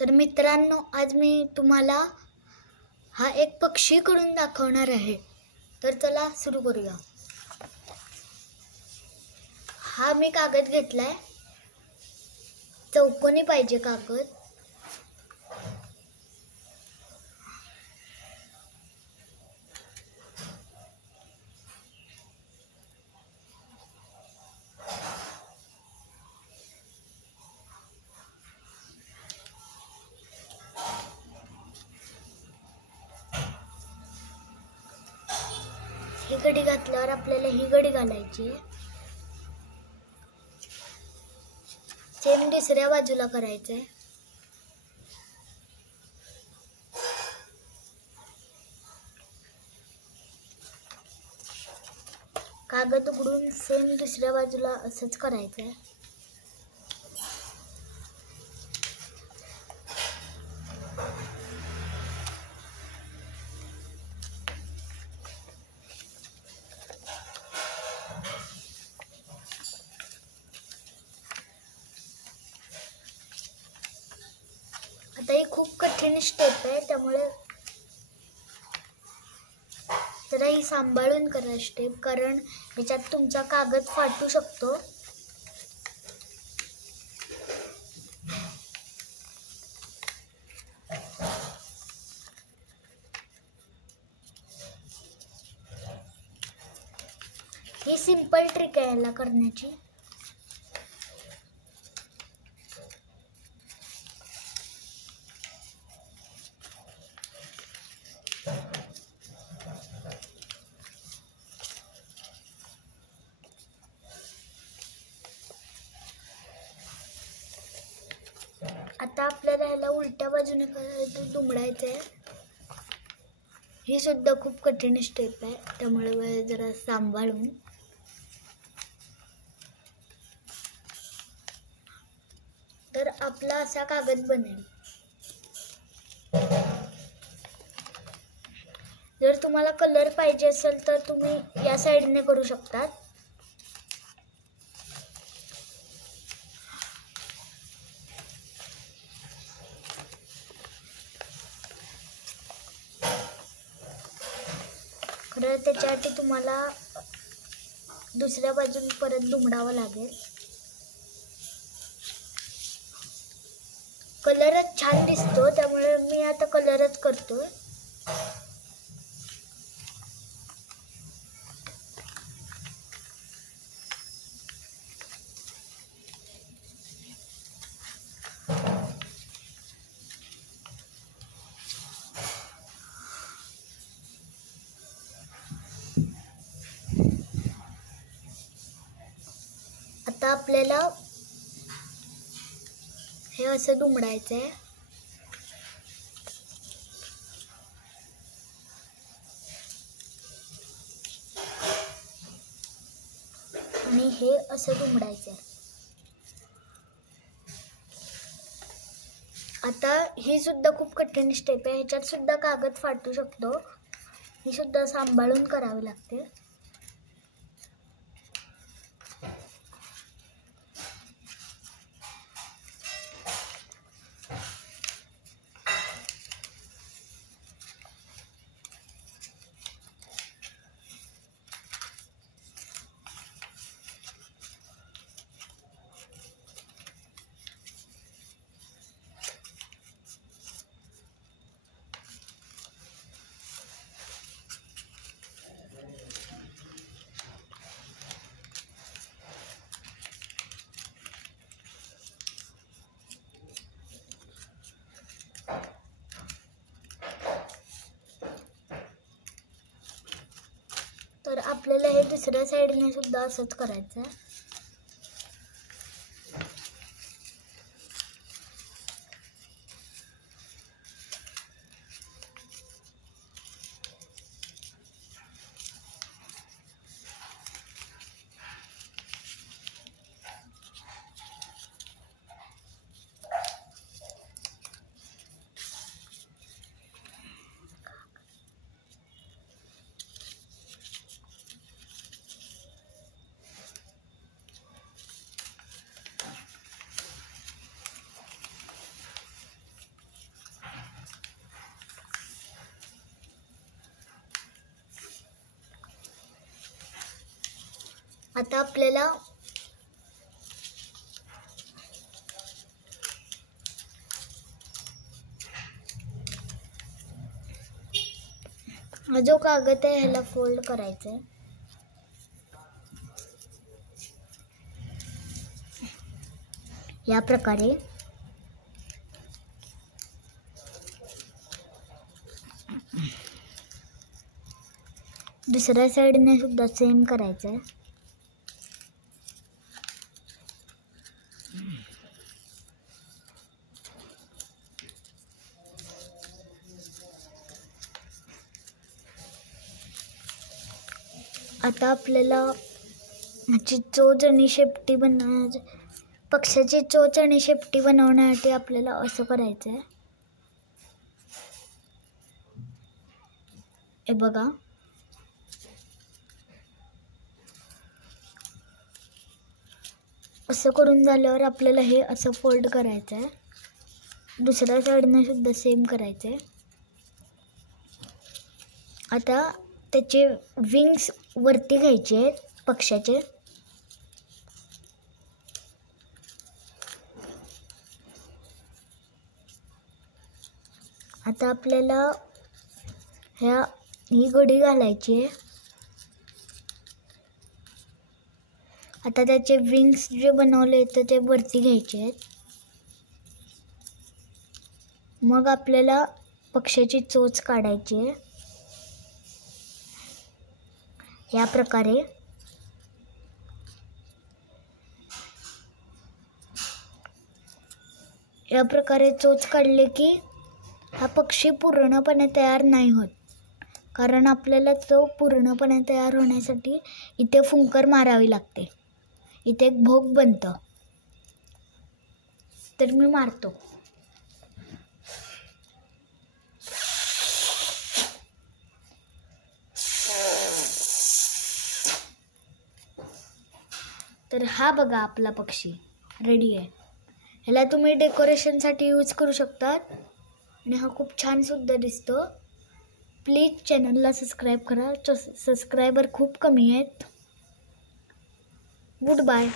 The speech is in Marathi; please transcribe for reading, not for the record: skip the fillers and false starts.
तर मित्रांनो, आज मी तुम्हाला हा एक पक्षी करून दाखवणार आहे. तर चला सुरू करूया. हा मी कागद घेतलाय, चौकोनी पाहिजे कागद. ही गडी घातल्यावर आपल्याला ही गडी घालायची. सेम दुसऱ्या बाजूला करायचंय. कागद उघडून सेम दुसऱ्या बाजूला असंच करायचंय. आता ही खूप कठीण स्टेप आहे, त्यामुळे जरा ही सांभाळून करा स्टेप, कारण ह्याच्यात तुमचा कागद फाटू शकतो. ही सिंपल ट्रिक आहे याला करण्याची. आता आपल्याला ह्याला उलट्या बाजूने दुमडायचं आहे. ही सुद्धा खूप कठीण स्टेप आहे, त्यामुळे जरा सांभाळून. तर आपला असा कागद बनेल. जर तुम्हाला कलर पाहिजे असेल तर तुम्ही या साईडने करू शकता. खरं त्याच्यासाठी तुम्हाला दुसऱ्या बाजून परत दुमडावं लागेल. कलरच छान दिसतो, त्यामुळे मी आता कलरच करतोय. आता आपल्याला हे असं दुमडायचं आहे. आणि हे असं दुमडायचं आहे. आता ही सुद्धा खूप कठीण स्टेप आहे, ह्याच्यात सुद्धा कागद फाटू शकतो. ही सुद्धा सांभाळून करावी लागते. तर आपल्याला हे दुसऱ्या साईडने सुद्धा असंच करायचं आहे. आता आपल्याला हा जो कागद आहे ह्याला फोल्ड करायचा आहे. या प्रकारे दुसऱ्या साईडने सुद्धा सेम करायचं आहे. आता आपल्याला ह्याची चोच आणि शेपटी पक्षाची चोच आणि शेपटी बनवण्यासाठी आपल्याला असं करायचं आहे. हे बघा, असं करून झाल्यावर आपल्याला हे असं फोल्ड करायचं आहे. दुसऱ्या साईडने सुद्धा सेम करायचं आहे. आता त्याचे विंग्स वरती घ्यायचे आहेत पक्षाचे. आता आपल्याला ही घडी घालायची आहे. आता त्याचे विंग्स जे बनवले तर ते वरती घ्यायचे आहेत. मग आपल्याला पक्षाची चोच काढायची आहे. या प्रकारे चोच काढले की हा पक्षी पूर्णपणे तयार नाही होत, कारण आपल्याला तो पूर्णपणे तयार होण्यासाठी इथे फुंकर मारावी लागते. इथे एक भोग बनतं, तर मी मारतो. तर हा बघा आपला पक्षी रेडी आहे. ह्याला तुम्ही डेकोरेशनसाठी यूज करू शकता आणि हा खूप छान सुद्धा दिसतो. प्लीज चॅनलला सबस्क्राईब करा. सबस्क्रायबर खूप कमी आहेत. Good bye.